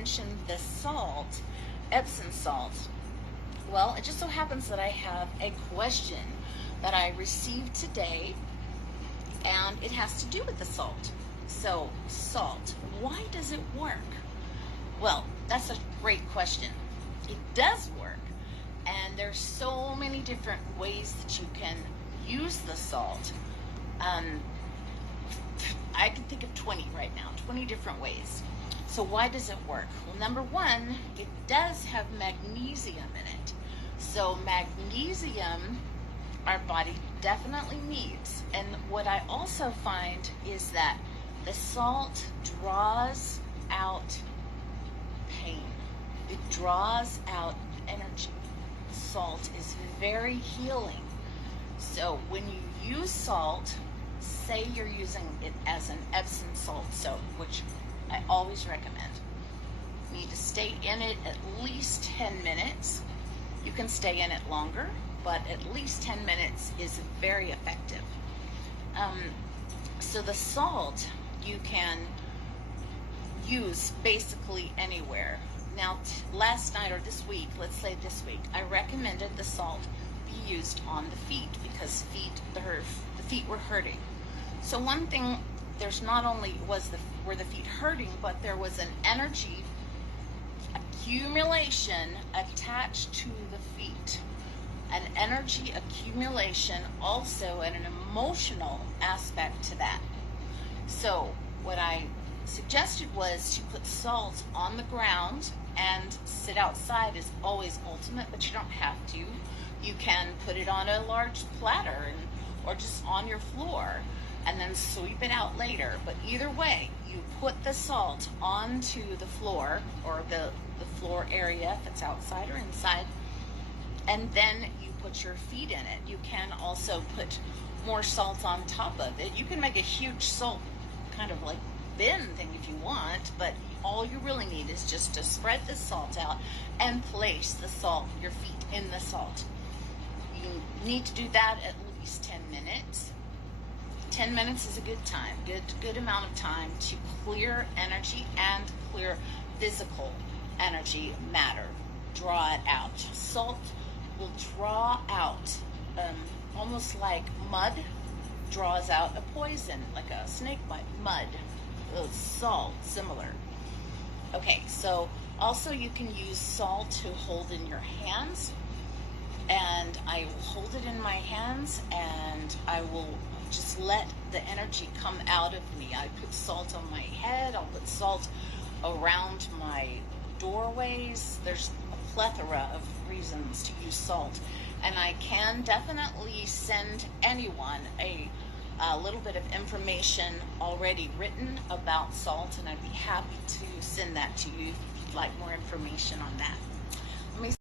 mentioned the salt, Epsom salt. Well, it just so happens that I have a question that I received today, and it has to do with the salt. So, salt, why does it work? Well, that's a great question. It does work, and there's so many different ways that you can use the salt. I can think of 20 right now, 20 different ways. So why does it work? Well, number one, it does have magnesium in it. So magnesium, our body definitely needs. And what I also find is that the salt draws out pain. It draws out energy. Salt is very healing. So when you use salt, say you're using it as an Epsom salt soap, which I always recommend. You need to stay in it at least 10 minutes. You can stay in it longer, but at least 10 minutes is very effective. So the salt you can use basically anywhere. Now, last night or this week, let's say this week, I recommended the salt be used on the feet because the feet were hurting. So one thing, there's not only were the feet hurting, but there was an energy accumulation attached to the feet. An energy accumulation also, and an emotional aspect to that. So what I suggested was to put salt on the ground, and sit outside is always ultimate, but you don't have to. You can put it on a large platter or just on your floor and then sweep it out later. But either way, you put the salt onto the floor or the floor area if it's outside or inside, and then you put your feet in it. You can also put more salt on top of it. You can make a huge salt kind of like bin thing if you want, but all you really need is just to spread the salt out and place the salt, your feet in the salt. You need to do that at least 10 minutes. 10 minutes is a good time, good amount of time to clear energy and clear physical energy, matter. Draw it out. Salt will draw out, almost like mud draws out a poison, like a snake bite. Mud, salt, similar. Okay, so also you can use salt to hold in your hands, and I will hold it in my hands and I will just let the energy come out of me. I put salt on my head, I'll put salt around my doorways. There's a plethora of reasons to use salt, and I can definitely send anyone a little bit of information already written about salt, and I'd be happy to send that to you if you'd like more information on that.